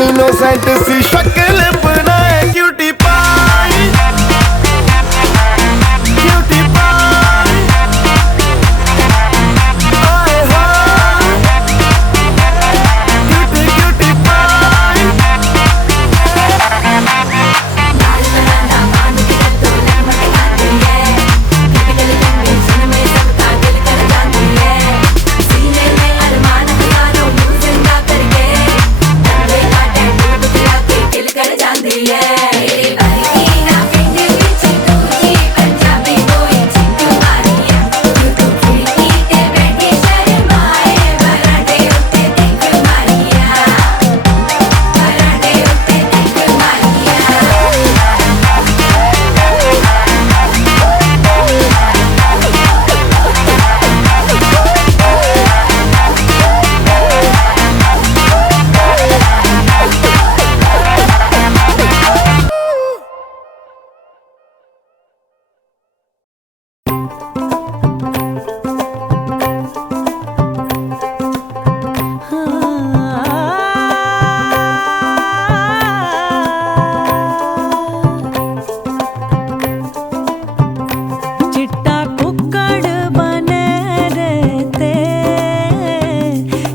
Innocent सी शक्ल बनाए cutie pie, cutie pie, आए हाय क्यूटी क्यूटी पाई।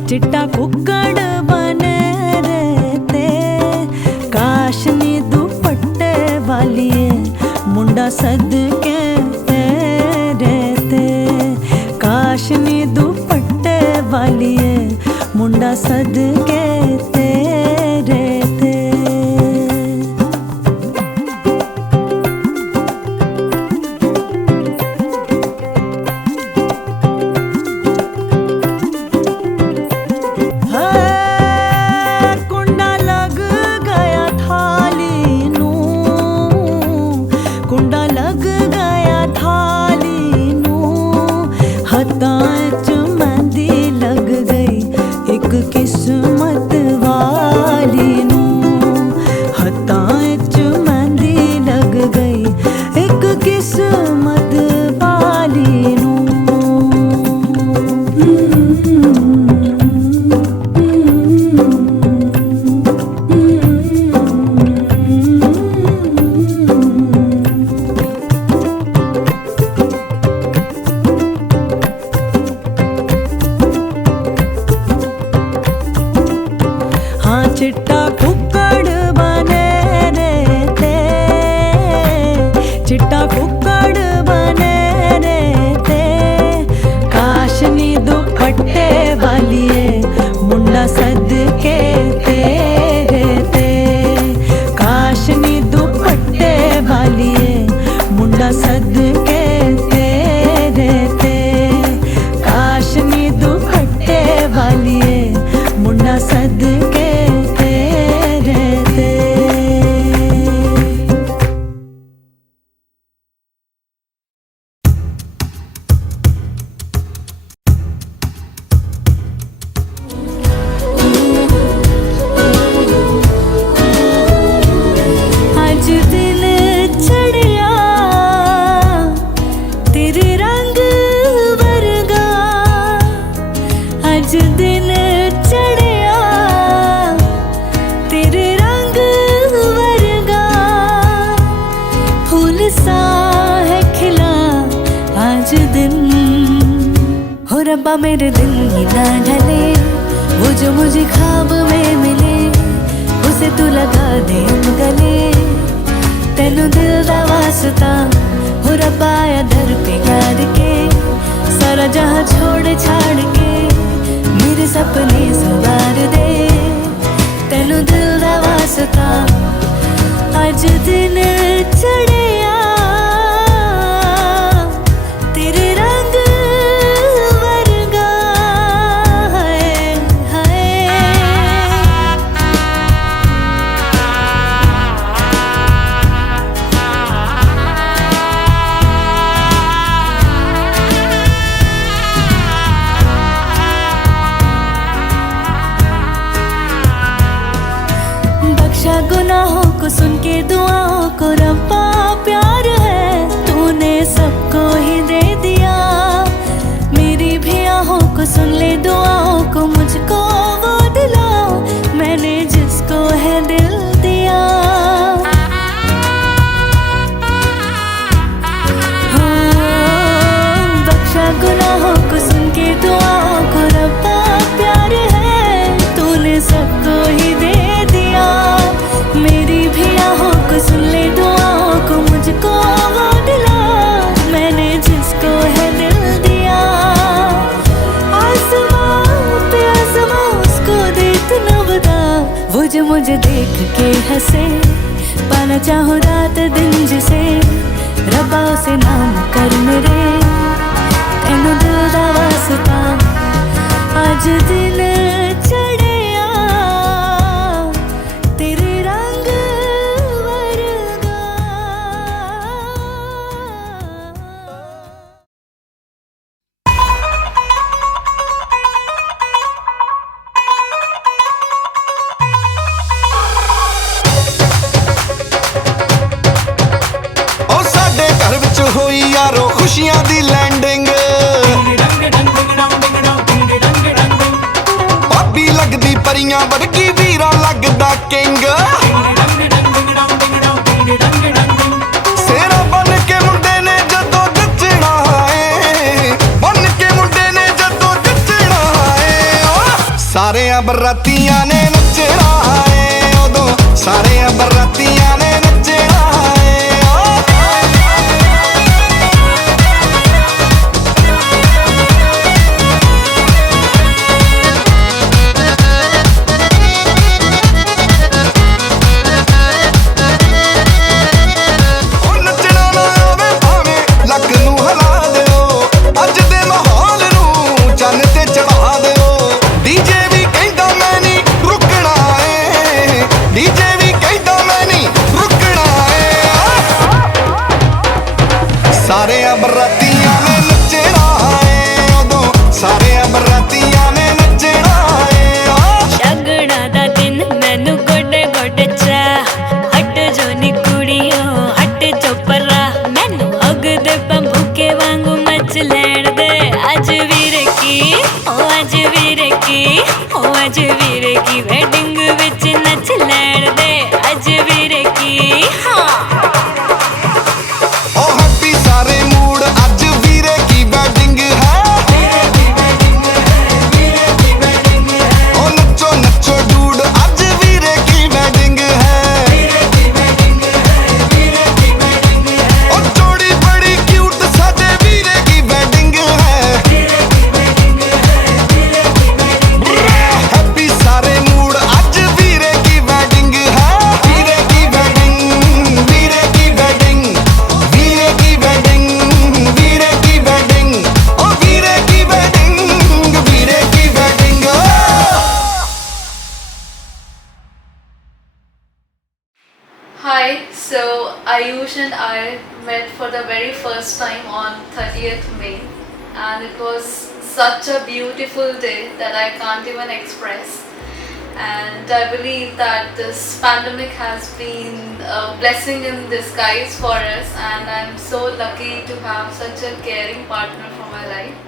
चिट्टा कुक्कड़ बने रहते, काशनी दुपट्टे वाली मुंडा सदके रहते, काशनी दुपट्टे वाली मुंडा सदके रहते। किस्मत वाली नू हथां च मेहंदी लग गई, एक किस्मत वाली नू। चिट्टा कुक्कड़ बने रहते, चिट्टा कुक्कड़ बने रहते, काशनी दुपट्टे वाली मुंडा सदके रहते, काशनी दुपट्टे वाली मुंडा सदके रहते, काशनी दुपट्टे वाली मुंडा सदके रब्बा मेरे दिल ही ना ढले, वो जो मुझे ख्वाब में मिले, उसे तू लगा दे हम गले, तेनू दिल दा वास्ता हो रब्बा आया दर पे कर के, सारा जहां छोड़ छाड़ के मेरे सपने सवार दे, तेनू दिल दा वास्ता अज दिन चढ़िया तेरे रंग गुनाहों को सुन के दुआओं को रब्बा प्यार है, तूने सबको ही दे दिया, मेरी भी आहों को सुन ले दुआओं को, मुझको वो दिलाओ मैंने जिसको मुझे देख के हंसे, पाना चाहूँ रात दिन जिसे, रब्बा उसे नाम कर मेरे, तेनू दिल दा वास्ता आज दिन चढ़िया तेरे रंग वर्गा। ਉਹ ਸਾਡੇ ਘਰ ਵਿੱਚ ਹੋਈ ਯਾਰੋ ਖੁਸ਼ੀਆਂ ਦੀ ਲੈਂਡਿੰਗ, ਭਾਬੀ ਲੱਗਦੀ ਪਰੀਆਂ ਵਰਗੀ, ਵੀਰਾ ਲੱਗਦਾ ਕਿੰਗ। ਸੇਰਾ ਬਣ ਕੇ ਮੁੰਡੇ ਨੇ ਜਦੋਂ ਜੱਚਣਾ ਏ, ਬਣ ਕੇ ਮੁੰਡੇ ਨੇ ਜਦੋਂ ਜੱਚਣਾ ਏ, ਸਾਰਿਆਂ ਬਰਾਤੀਆਂ ਨੇ ਨੱਚਣਾ ਏ, ਉਦੋਂ ਸਾਰਿਆਂ ਬਰਾਤੀਆਂ ਨੇ ਨੱਚਣਾ ਏ। ਸਾਰਿਆਂ ਬਰਾਤੀਆਂ ਨੇ ਨੱਚਣਾ ਏ, ਉਦੋਂ ਸਾਰਿਆਂ ਬਰਾਤੀਆਂ ਨੇ ਨੱਚਣਾ ਏ। ਸ਼ਗਨਾਂ ਦਾ ਦਿਨ ਮੈਨੂੰ ਗੋਡੇ ਗੋਡੇ ਚਾ, ਹਟ ਜੋ ਨੀ ਕੁੜੀਓ ਹਟ ਜੋ ਪਰਾ, ਮੈਨੂੰ ਅਗਦੇ ਬੰਬੂਕੇ ਵਾਂਗੂ ਮਚ ਲੈਣ ਦੇ। ਅੱਜ ਵੀਰੇ ਕੀ ਅੱਜ ਵੀਰੇ ਕੀ ਅੱਜ ਵੀਰੇ ਕੀ ਵੈਡਿੰਗ ਵਿੱਚ ਨੱਚ ਲੈਣ ਦੇ। ਅੱਜ ਵੀਰੇ ਕੀ ਹਾਂ Hi, so Ayush and I met for the very first time on 30th May, and it was such a beautiful day that I can't even express. And I believe that this pandemic has been a blessing in disguise for us, and I'm so lucky to have such a caring partner for my life.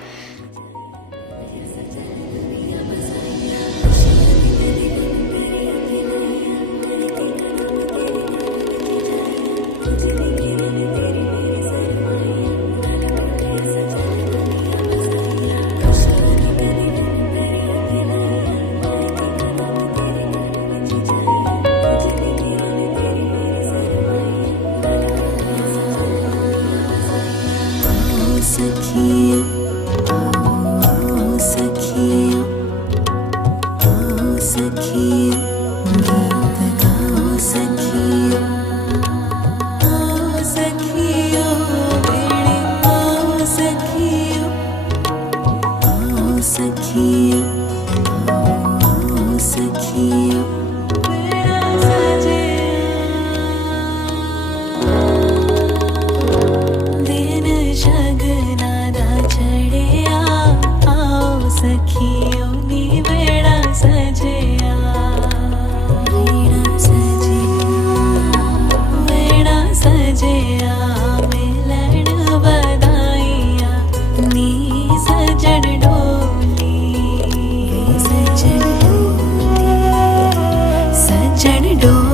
सजन डोली